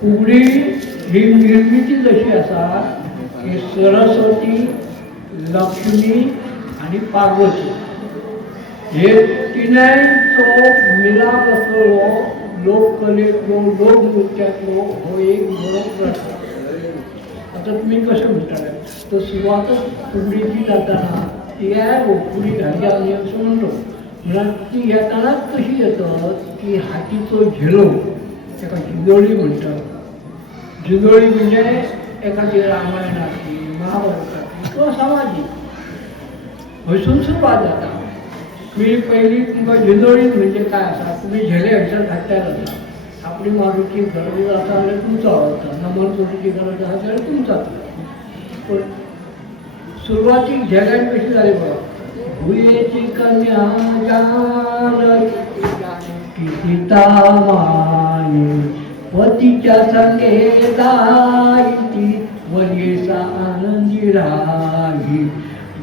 फुगडी ही निर्मिती जशी असा की सरस्वती, लक्ष्मी आणि पार्वती हे तिनांचो मिलाप असलो लोककलेतलो लोकनृत्यातलो हो एक बरो प्रकार. आता तुम्ही कसं म्हणताय तर सुरुवातच फुगडीची जाताना ती आहे फुगडी घाली आम्ही असं म्हणतो. म्हणून ती येतानाच कशी येतात की हातीचो झेलो एका झिंजोळी म्हणतात. झिंजोळी म्हणजे एखादी रामायणाची महाभारताची किंवा सामाजिक हसून सुरुवात जाता. मी पहिली तुमका झिंजोळी म्हणजे काय असा तुम्ही झेले हडसर घातल्यार जाता. आपली मारुची गरज असा जाल्यार तुमचो आवडता, नमन करूची गरज आसा जाल्यार तुमचाच. पण सुरवातीक झेल्यान कशी जाली बघा. भुयेची कन्या जाण सीता माई पतीच्या संगे जायती वलीचा आनंदी राही.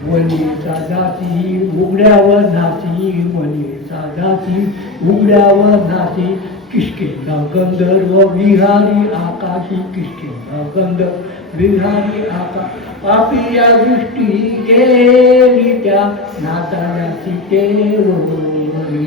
वलीचा जाती उघड्यावर नाची, वलीचा जाती उघड्यावर नाची. किष्किंधा गंधर्व विहारी आकाशी, किष्किंधा गंधर्व विहारी आकाश. पापी या दृष्टी गेली त्या नाताळ्या सीतेवरी.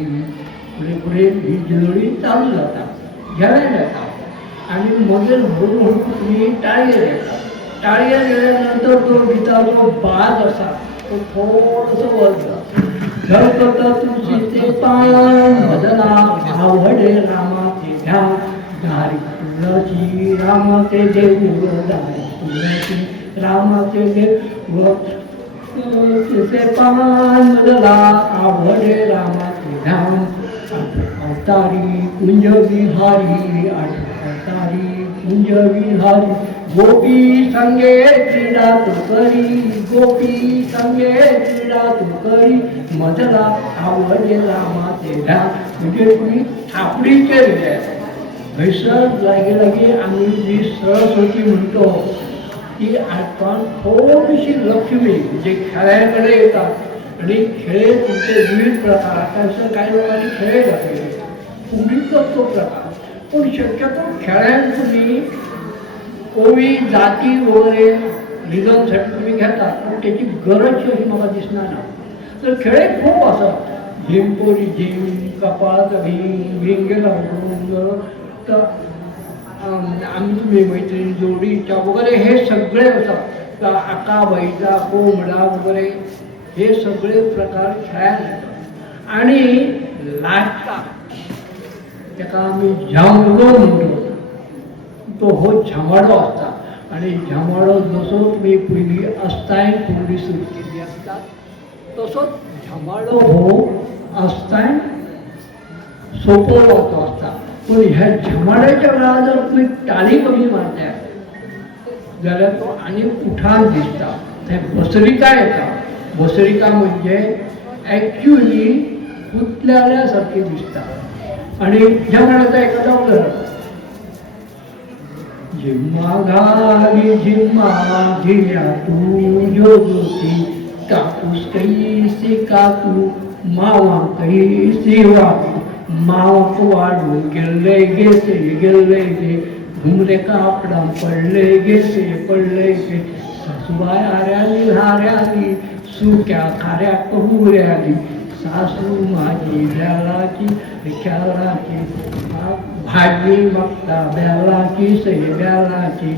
पुढे पुढे ही झिंजोळी चालू जातात, घ्यायला जातात आणि मधील हळूहळू तुम्ही टाळ्या देतात. टाळ्या दिल्यानंतर तो गीताचा बाज असा तो थोडंसं वर जातो. झळकत तुळशीचे पान बदला आवडे रामाचे ध्यान. दारी तुळशी रामाचे देऊळ, दारी तुळशी रामाचे देऊळ. तुळशीचे पान बदला आवडे रामाचे ध्यान. अवतारी कुंज विहारी, अवतारी कुंज विहारी. गोपी संगे क्रीडा तू करी, गोपी संगे क्रीडा तू करी. मजला आवडे रामाचे ध्यान. म्हणजे तुम्ही थापडी केली हैसर लागे लागे आम्ही जी सरस्वती म्हणतो ती आपण थोडीशी लक्ष्मी म्हणजे खेळाकडे येतात आणि खेळ तुमचे विविध प्रकार. आता असं काही लोकांनी खेळ घातले फुगडीचा तो प्रकार. पण शक्यतो खेळायला तुम्ही कोवी जाती वगैरे रिझनसाठी तुम्ही घेतात पण त्याची गरज अशी मला दिसणार ना. तर खेळ खूप असतात. झिंपोरी झिम, कपात भीम, भिंगेला भोंग, तर आम्ही तुम्ही मैत्रिणी जोडीच्या वगैरे हे सगळे असतात. आकाबाईचा कोंबडा वगैरे हे सगळे प्रकार खेळायला येतात. आणि लाटका त्याका आम्ही झांगडो म्हणतो. तो हो झमाडो असता आणि झमाडो जसो तुम्ही पहिली अस्ताय फुगडी सुरू केली असतात तसोच झमाडो हो अस्ताय सोपवतो असता. पण ह्या झमाड्याच्या वेळा जर तुम्ही टाळी कमी मारताय जाल्यार तो आणि उठान दिसता. ते बसरिका येतात. बसरिका म्हणजे ॲक्च्युअली उतल्यासारखी दिसता. आणि झमाड्याचा एखादा उदाहरण झिम्मा घाली झिम्मा घिया तू जोगती. कापूस कैसी काकू मावा कैसी वाकू. मावक वाढून गेले गेसे गेले गे. घुमरे कापडा पडले गेसे पडले गे. सासूबाई आऱ्याली हाऱ्याली सुक्या खाऱ्या कहुऱ्याली. सासू माझी ब्यालाची खेळाची भाजी बघता ब्यालाची सई ब्यालाची.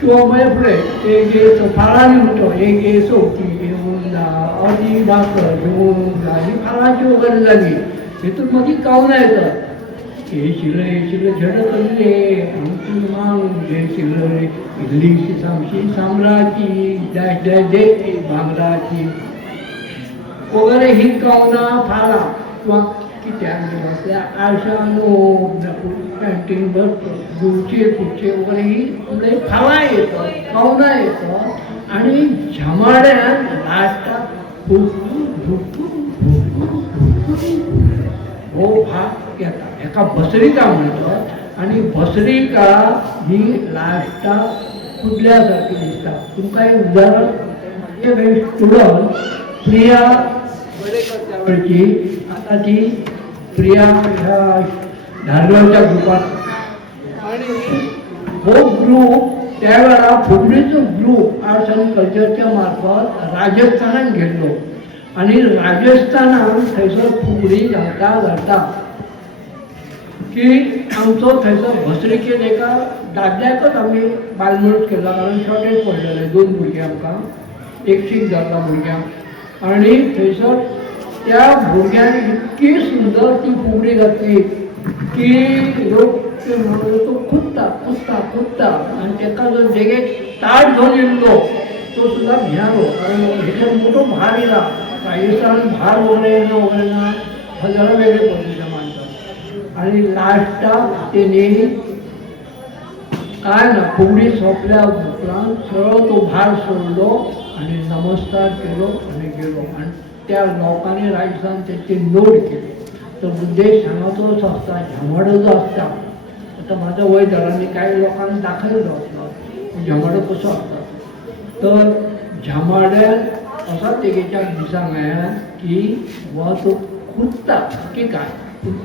किंवा मग पुढे एक येतो फाळानी म्हणतो एक ये चौकी घेऊन जा अधी भाकर घेऊन जा. ही फाळाची वगैरे झाली तिथून मग कावना येतात. हे शिले शिले झडकले आमची माणूस जे शिले इडलीची सामशी साम्राची डॅश डॅश देते भांगराची वगैरे ही कावना फाळा. किंवा की त्या आळशानो पॅन्टीन भरतो गुळचे कुचे वगैरे ही आपले फाळा येतं कावना येतं. आणि झमाड्यात लास्टात हो भाग येतात. एका बसरिका म्हणतात आणि बसरिका ही लास्टात फुटल्यासारखी दिसतात. तुमका एक उदाहरण स्टुडंट प्रिया बडेकर त्यावेळची आता ती प्रिया ह्या धारगावच्या ग्रुपात. आणि हो ग्रुप त्यावेळेला फुगडीचो ग्रुप आर्ट्स अँड कल्चरच्या मार्फत राजस्थानात गेल्लो आणि राजस्थानात थंयसर फुगडी घालता की आमचो थंयसर भसरीकेन एका दादल्याकच आमी बालमूट केला, कारण शॉर्टेज पडलेलें 2 भुरगीं आमकां एक शीक धरला भुरग्यांक. आणि थंयसर त्या भुरग्यांक इतकी सुंदर ती फुगडी घातली की लोक ते म्हणून तो कुदता आणि ताका जो देगेक ताट घेवन येयल्लो तो सुद्धा भियालो, कारण हेचो मोठो भार येयला. राजस्थान भार वगैरे ना हजारा वेगळे पद्धतीचे मानतात. आणि लास्टाक तेणी काय ना फुगडी सोंपल्या उपरांत सरळ तो भार सोडलो आणि नमस्कार केलो आणि गेलो. आणि त्या लोकांनी राजस्थान त्याची नोंद केली. तर उद्देश सांगायचोच असता, झमाडो जो असता, आता माझ्या वयदारांनी काही लोकांनी दाखयलो असता झमाडो कसो असता. तर झमाड्यात असा तेगेच्या दिसांक आया की हो तो कुदता की काय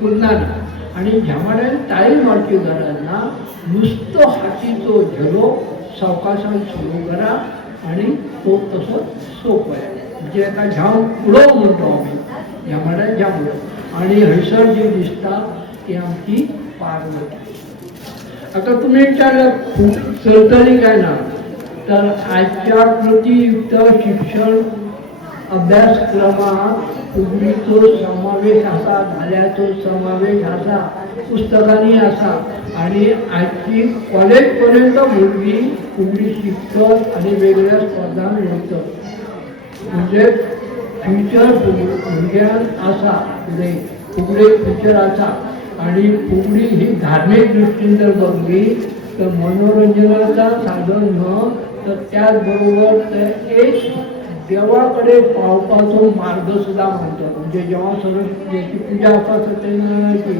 कुदना ना. आणि झमाड्यान ताळी मारची गरज ना, नुसतो हातीचो झेलो सावकाशान सुरू करा आणि तो तसो सोपया, म्हणजे एका झाम उडव म्हणतो आम्ही झमाड्यान झाम उडव. आणि हयसर जी दिसता ती आमची पार्वती. आता तुम्ही विचारलं चलतली काय ना, तर आजच्या कृतीयुक्त शिक्षण अभ्यासक्रमात फुगडीचो समावेश आसा, धाल्याचो समावेश आसा, पुस्तकांनी आसा. आणि आजची कॉलेज पर्यंत भुरगीं फुगडी शिकतात आणि वेगळ्या स्पर्धांक वयतात. म्हणजे फ्युचर भुरग्यांक आसा, फुगडीक फ्युचर आसा. आणि फुगडी ही धार्मीक दृश्टीन जर बघली तर मनोरंजनाचा साधन न्हय, तर त्याच बरोबर ते एक देवाकडे पावपाचो मार्ग सुद्धा म्हणतात. म्हणजे जेव्हा सरस्वतीची पूजा आसा सत्यनारायणाची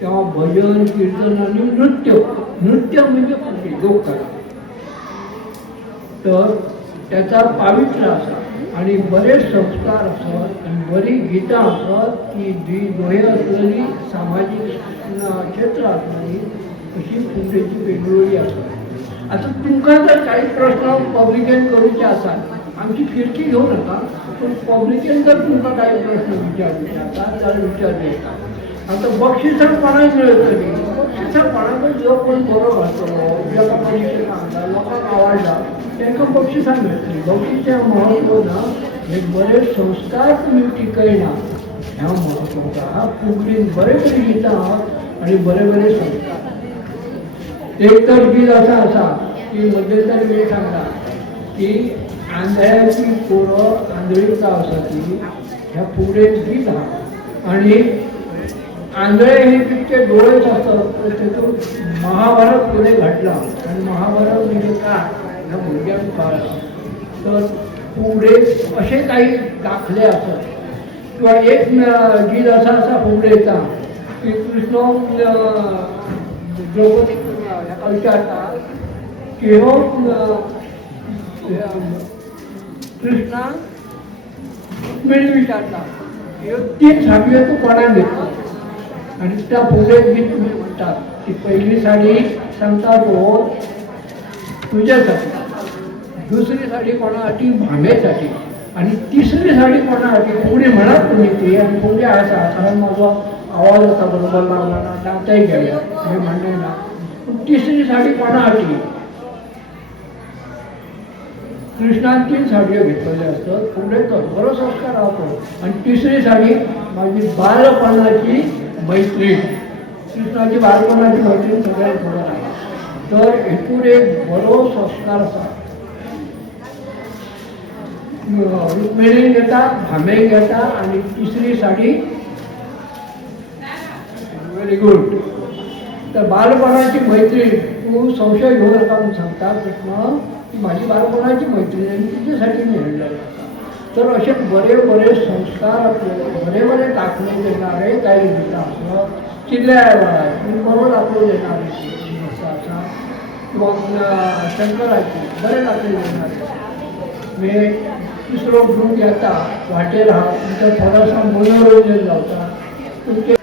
तेव्हा भजन कीर्तन आणि नृत्य म्हणजे फुगडी लोककला. तर त्याचा पावित्र्य आसा आणि बरेच संस्कार असत आणि बरी गीतां असत की जी दोहे असलेली सामाजिक क्षेत्र असलेली अशी फुगडीची वेगवेगळी असतात. आता तुमकां जर काही प्रश्न पब्लिकेन करूचे आसात, आमची फिरकी घेऊ नका, पण पब्लिकेन जर तुमकां काही प्रश्न विचारूचे आसात जाल्यार विचारूं येता. आता बक्षिसां कोणाक मेळटली, बक्षिसां कोणाकूय जो कोण बरो घालतलो, जाका परीक्षेक हाडला, लोकांक आवडला तांकां बक्षिसां मेळटली. बक्षिसां म्हत्व ना, हे बरे संस्कार तुमी टिकयना ह्या म्हत्वाचो. हा फुगडीन बरे बरे गितां आहात आणि बरे बरे संस्कार. एक तर गीत असं आसा की मध्यंतरी मी सांगला की आंधळ्याची पोरं आंधळीचा आसा ती ह्या फुगडेन गीत आहा. आणि आंधळे हे तितके डोळेच असतात, तेतून महाभारत पुढे घडला आणि महाभारत म्हणजे काय ह्या भुरग्यांक कळ्ळा. तर फुगडे असे काही दाखले असत. किंवा एक गीत असा असा फुगडेचा की कृष्ण द्रौपदी ह्याका विचारता की हो कृष्णा रुक्मिणी विचारता की 3 साडयो तूं कोणाक घेतलो. आणि त्या फुगडेक गीत तुम्ही म्हणटात की पहिली साडी सांगता तो तुझ्यासाठी, दुसरी साडी कोणासाठी भांबेसाठी, आणि तिसरी साडी कोणासाठी फुगडी म्हणत तुम्ही ती. आणि फुगडी आसा, कारण माझा आवाज आता बरोबर लागला ना, डावताय गेल्या हे म्हणणे ना. पण तिसरी साडी कोणासाठी, कृष्णान 3 साडयो घेतलेले असतात. फुगडेचो बरो संस्कार रावतो. आणि तिसरी साडी माझी बालपणाची मैत्रीण, कृष्णाची बालपणाची मैत्रीण सगळ्यांत खबर आहे. तर हेतून एक बरो संस्कार आसा. रुक्मिणी घेता, भांबे घेता आणि तिसरी साडी. Very good. तर बालपणाची मैत्रीण तू संशय घेऊ नका म्हणून सांगता कृष्ण की माझी बालपणाची मैत्रीण आणि तिच्यासाठी मी हाडलेलो. तर असे बरे बरे संस्कार आपले बरे बरे दाखले देणारे काही गीतां असतात. चिडल्या वेळार बरो दाखलो देणारे गीतां आसा. किंवा शंकराची बरे दाखले देणारे. मी तिसरो ग्रूप घेता वाटेर आहा, तुमकां थोडासा मनोरंजन जाता. तुमचे